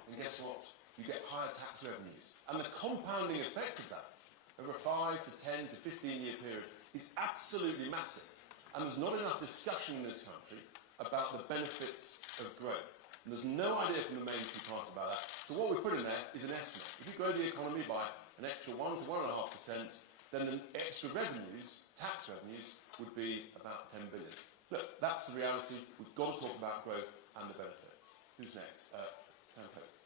then guess what? You get higher tax revenues. And the compounding effect of that over a 5 to 10 to 15-year period is absolutely massive. And there's not enough discussion in this country about the benefits of growth. And there's no idea from the mainstream parties about that. So what we put in there is an estimate. If you grow the economy by an extra 1 to 1.5%, then the extra revenues, tax revenues, would be about 10 billion. Look, that's the reality. We've got to talk about growth and the benefits. Who's next? Sam Coates.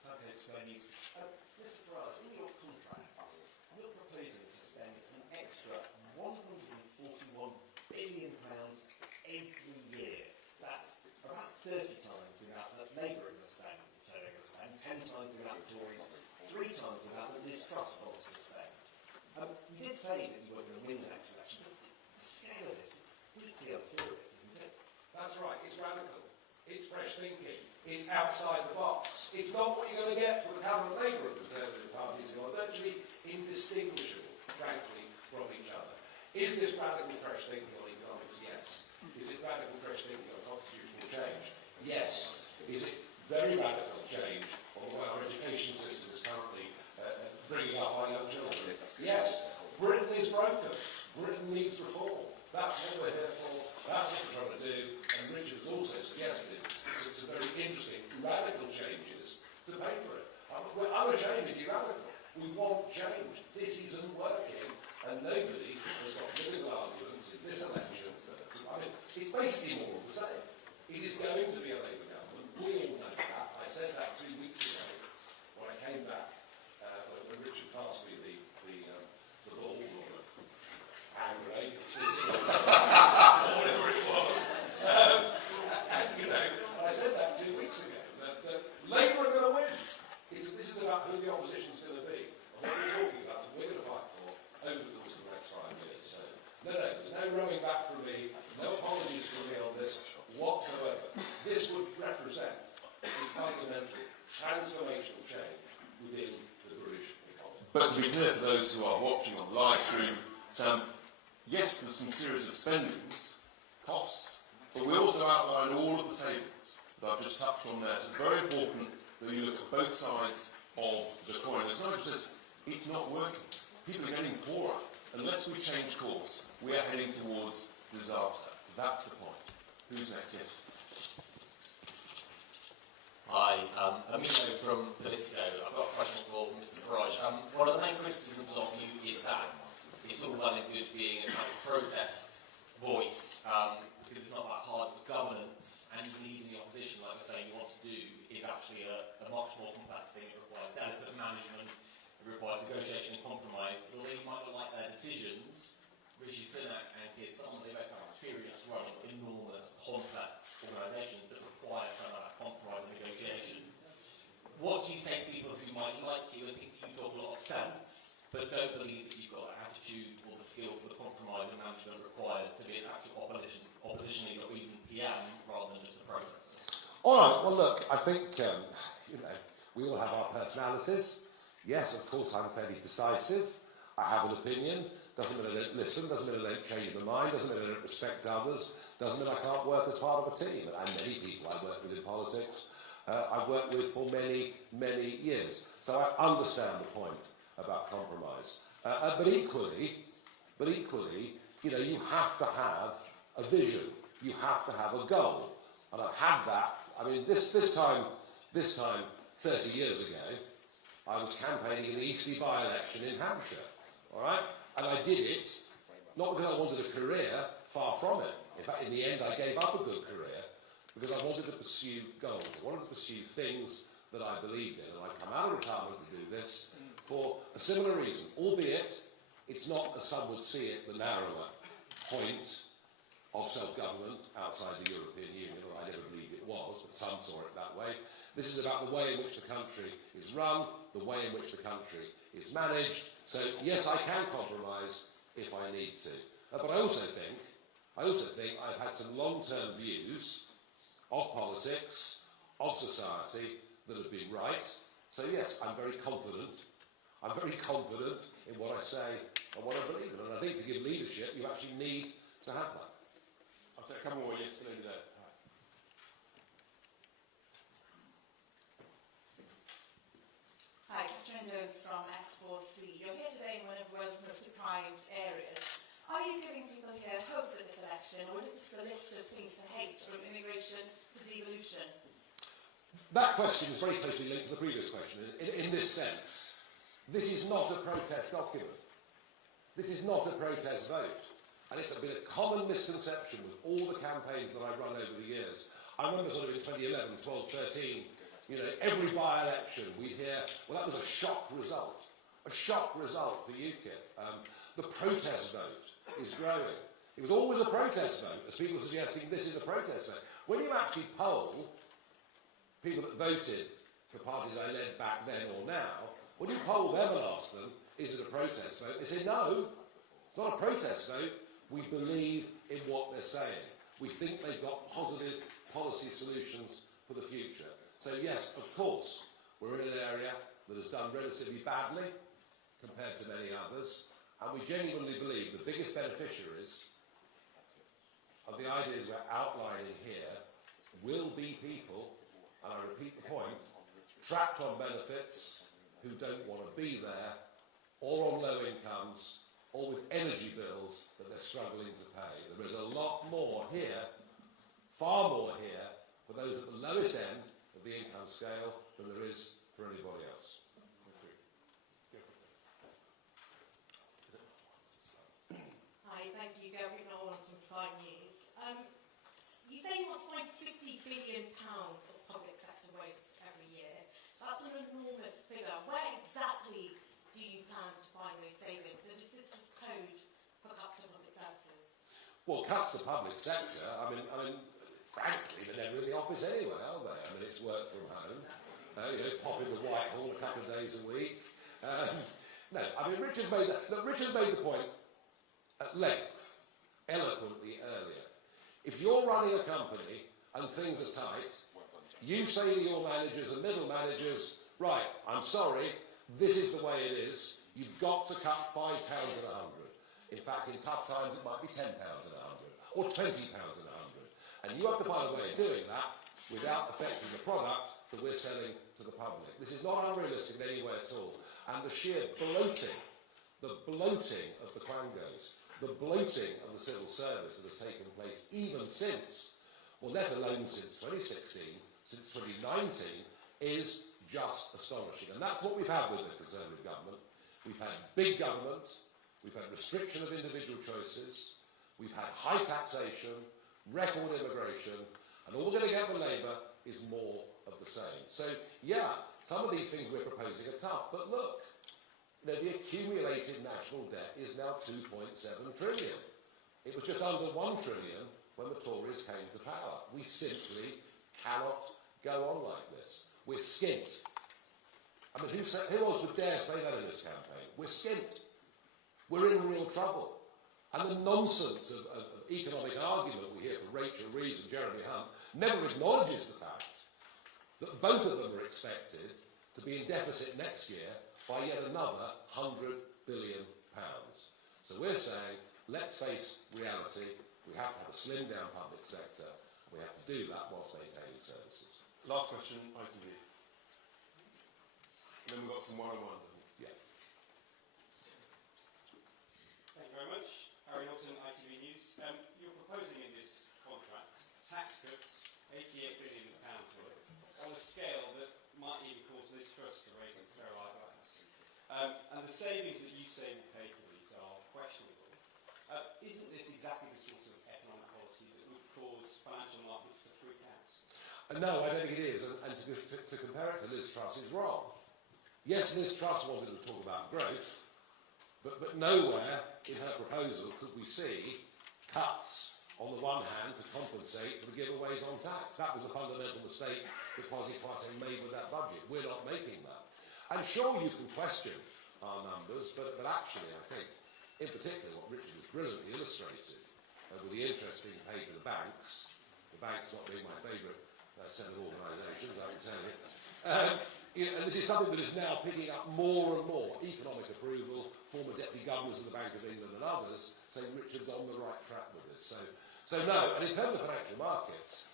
Sam Coates, Sky News. Mr Farage, in your contracts, you're proposing to spend an extra £141 billion every year. That's about 30 times the amount that Labour are going to spend, 10 times the amount the Tories, 3 times the amount that Liz Truss wants to spend. You did say that you weren't going to win the next election, but the scale of this is deeply unserious, isn't it? That's right, it's radical, it's fresh thinking, it's outside the box. It's not what you're going to get from the current Labour and Conservative parties who are virtually indistinguishable, frankly, from each other. Is this radical fresh thinking on economics? Yes. Is it radical fresh thinking on constitutional change? Yes. Is it very radical change on the way our education system is currently bringing up our young children? Yes. Britain is broken. Britain needs reform. That's what we're here for. That's what we're trying to do. And Richard has also suggested some very interesting radical changes to pay for it. We're unashamed to be radical. We want change. This isn't working, and nobody has got political arguments in this election. I mean, it's basically more of the same. It is going to be a Labour government. We all know that. I said that 2 weeks ago when I came back, when Richard passed me the ball or the hand grenade, whatever it was. And, you know, I said that 2 weeks ago, that Labour are going to win. This is about who the opposition is going to be. And what we're talking about, we're going to fight for over the course of the next 5 years. So, no, there's no rowing back from me, no apologies from me on this whatsoever. This would represent a fundamental transformational change within the British economy. But to be clear for those who are watching on the live stream, Sam, yes, there's some series of spendings, costs, but we also outline all of the savings that I've just touched on there. So it's very important that you look at both sides of the coin. It's not just, it's not working. People are getting poorer. Unless we change course, we are heading towards disaster. That's the point. Who's next? Yes. Hi, Amigo from Politico. I've got a question for Mr. Farage. One of the main criticisms of you is that it's all well and good being a kind of protest voice, because it's not that hard with governance, and even leading the opposition, like you're saying you want to do, is actually a much more complex thing. It requires delicate management, it requires negotiation and compromise. Although you might not like their decisions, Rishi Sunak and Keir Starmer, they both have experience running enormous, complex organisations that require some of that compromise and negotiation. What do you say to people who might like you and think that you talk a lot of sense, but don't believe that you've got the attitude or the skill for the compromise and management required to be an actual opposition leader or even PM rather than just a protester? All right, well, look, I think, you know, we all have our personalities. Yes, of course, I'm fairly decisive. I have an opinion. Doesn't mean I don't listen, doesn't mean I don't change my mind, doesn't mean I don't respect others, doesn't mean I can't work as part of a team. And many people I work with in politics, I've worked with for many, many years. So I understand the point about compromise. But equally, you know, you have to have a vision. You have to have a goal. And I've had that. I mean, this time 30 years ago, I was campaigning in the Eastleigh by-election in Hampshire. All right? And I did it, not because I wanted a career, far from it. In fact, in the end, I gave up a good career because I wanted to pursue goals. I wanted to pursue things that I believed in. And I come out of retirement to do this for a similar reason, albeit it's not, as some would see it, the narrower point of self-government outside the European Union, or I never believed it was, but some saw it that way. This is about the way in which the country is run, the way in which the country is managed. So yes, I can compromise if I need to. But I also think I've had some long-term views of politics, of society, that have been right. So yes, I'm very confident. I'm very confident in what I say and what I believe in. And I think to give leadership, you actually need to have that. I'll take a couple more. Yes, Linda. Hi, Catherine Jones from S4C. You're here today in one of Wales' most deprived areas. Are you giving people here hope at this election, or is it just a list of things to hate, from immigration to devolution? That question is very closely linked to the previous question. In this sense, this is not a protest document. This is not a protest vote. And it's been a common misconception with all the campaigns that I've run over the years. I remember sort of in 2011, 12, 13, you know, every by-election we'd hear, well, that was a shock result for UKIP. The protest vote is growing. It was always a protest vote, as people were suggesting this is a protest vote. When you actually poll people that voted for parties I led back then or now, when you poll them and ask them, is it a protest vote? They say, no, it's not a protest vote. We believe in what they're saying. We think they've got positive policy solutions for the future. So yes, of course, we're in an area that has done relatively badly compared to many others. And we genuinely believe the biggest beneficiaries of the ideas we're outlining here will be people, and I repeat the point, trapped on benefits who don't want to be there, or on low incomes, or with energy bills that they're struggling to pay. There is a lot more here, far more here, for those at the lowest end of the income scale than there is for anybody else. Hi, thank you. Gabrielle Nolan from Sky News. You say you want to find £50 billion of public sector waste every year. That's an enormous figure. Where exactly do you plan to find those savings? And is this just code for cuts to public services? Well, cuts to public sector, I mean, frankly, they're never in the office anyway, are they? I mean, it's work from home. Pop into Whitehall a couple of days a week. No, I mean, Richard's made the point at length, eloquently earlier. If you're running a company and things are tight, you say to your managers and middle managers, right, I'm sorry, this is the way it is. You've got to cut £5 and 100. In fact, in tough times, it might be £10 and 100, or £20 and 100. And you have to find a way of doing that without affecting the product that we're selling to the public. This is not unrealistic in any way at all. And the sheer bloating of the quangos, the bloating of the civil service that has taken place even since, well, let alone since 2016, since 2019, is just astonishing. And that's what we've had with the Conservative government. We've had big government, we've had restriction of individual choices, we've had high taxation, record immigration, and all we're going to get with Labour is more of the same. So, yeah, some of these things we're proposing are tough, but look, the accumulated national debt is now 2.7 trillion. It was just under 1 trillion when the Tories came to power. We simply cannot go on like this. We're skint. I mean, who else would dare say that in this campaign? We're skint. We're in real trouble. And the nonsense of economic argument we hear from Rachel Reeves and Jeremy Hunt never acknowledges the fact that both of them are expected to be in deficit next year by yet another £100 billion. So we're saying, let's face reality. We have to have a slimmed down public sector. We have to do that whilst maintaining services. Last question, item B. And then we've got some one-on-ones. Yeah. Thank you very much. Harry Norton, ITV News. You're proposing in this contract tax cuts, £88 billion worth, on a scale that might even cause Liz Truss to raise her eyebrows. And the savings that you say will pay for these are questionable. Isn't this exactly the sort of economic policy that would cause financial markets to freak out? No, I don't think it is. And to compare it to Liz Truss is wrong. Yes, Liz Truss wanted to talk about growth, but nowhere in her proposal could we see cuts on the one hand to compensate for the giveaways on tax. That was the fundamental mistake that Kwasi Kwarteng made with that budget. We're not making that. And sure, you can question our numbers, but actually I think, in particular, what Richard has brilliantly illustrated with the interest being paid to the banks not being my favourite set of organisations, I can tell you. And this is something that is now picking up more and more economic approval, former deputy governors of the Bank of England and others saying Richard's on the right track with this. So no, and in terms of financial markets,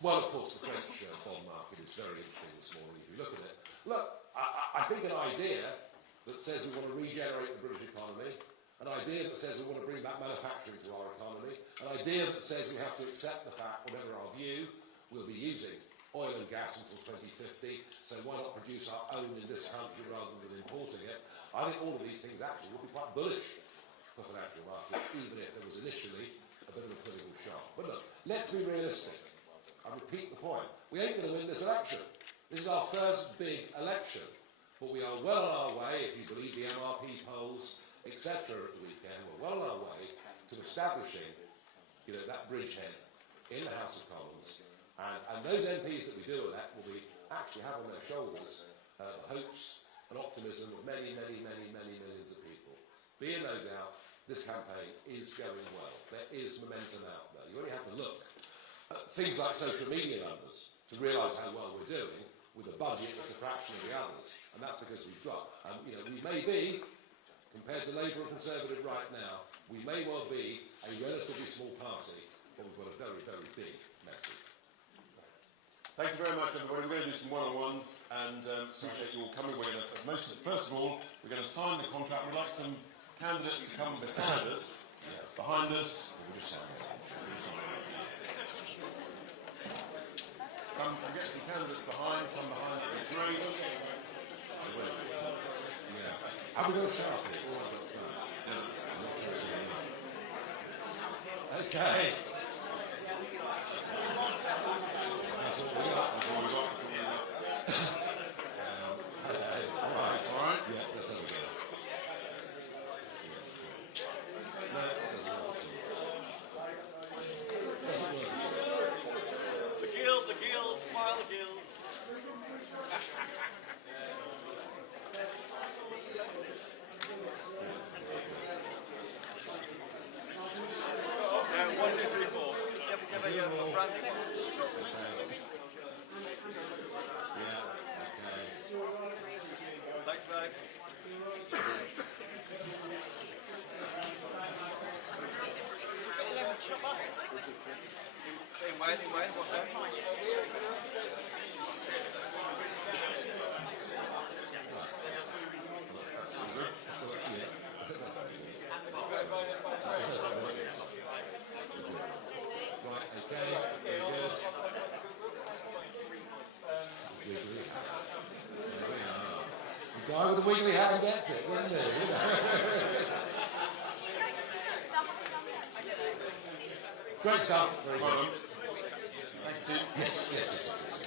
well, of course, the French bond market is very interesting this morning if you look at it. Look, I think an idea that says we want to regenerate the British economy, an idea that says we want to bring back manufacturing to our economy, an idea that says we have to accept the fact, whatever our view, we'll be using oil and gas until 2050, so why not produce our own in this country rather than importing it? I think all of these things actually will be quite bullish for financial markets, even if there was initially a bit of a political shock. But look, let's be realistic. I repeat the point. We ain't going to win this election. This is our first big election. But we are well on our way, if you believe the MRP polls, etc. at the weekend, we're well on our way to establishing, that bridgehead in the House of Commons. And those MPs that we do elect will be actually have on their shoulders the hopes and optimism of many, many, many, many millions of people. Be in no doubt, this campaign is going well. There is momentum out there. You only have to look at things like social media numbers to realise how well we're doing with a budget that's a fraction of the others. And that's because we've got, we may be compared to Labour and Conservative right now, we may well be a relatively small party, but we've got a very, very big message. Thank you very much, everybody. We're going to do some one-on-ones, and appreciate you all coming. We're going to, first of all, we're going to sign the contract. We'd like some candidates to come beside us, behind us. Come, we'll get some candidates behind. Come behind. That'd be great. Have we got a Sharpie? Okay. That's all we got. That's all we got. All right. Yeah, that's all we got. The guild, smile the guild. No, 1, 2, 3, 4. Give a branding. Yeah, okay. Thanks, Meg. Wayne, what's that? Right, okay, very good. The guy with the wiggly hand gets it, doesn't he? Great stuff. Very good. Thank you. Yes.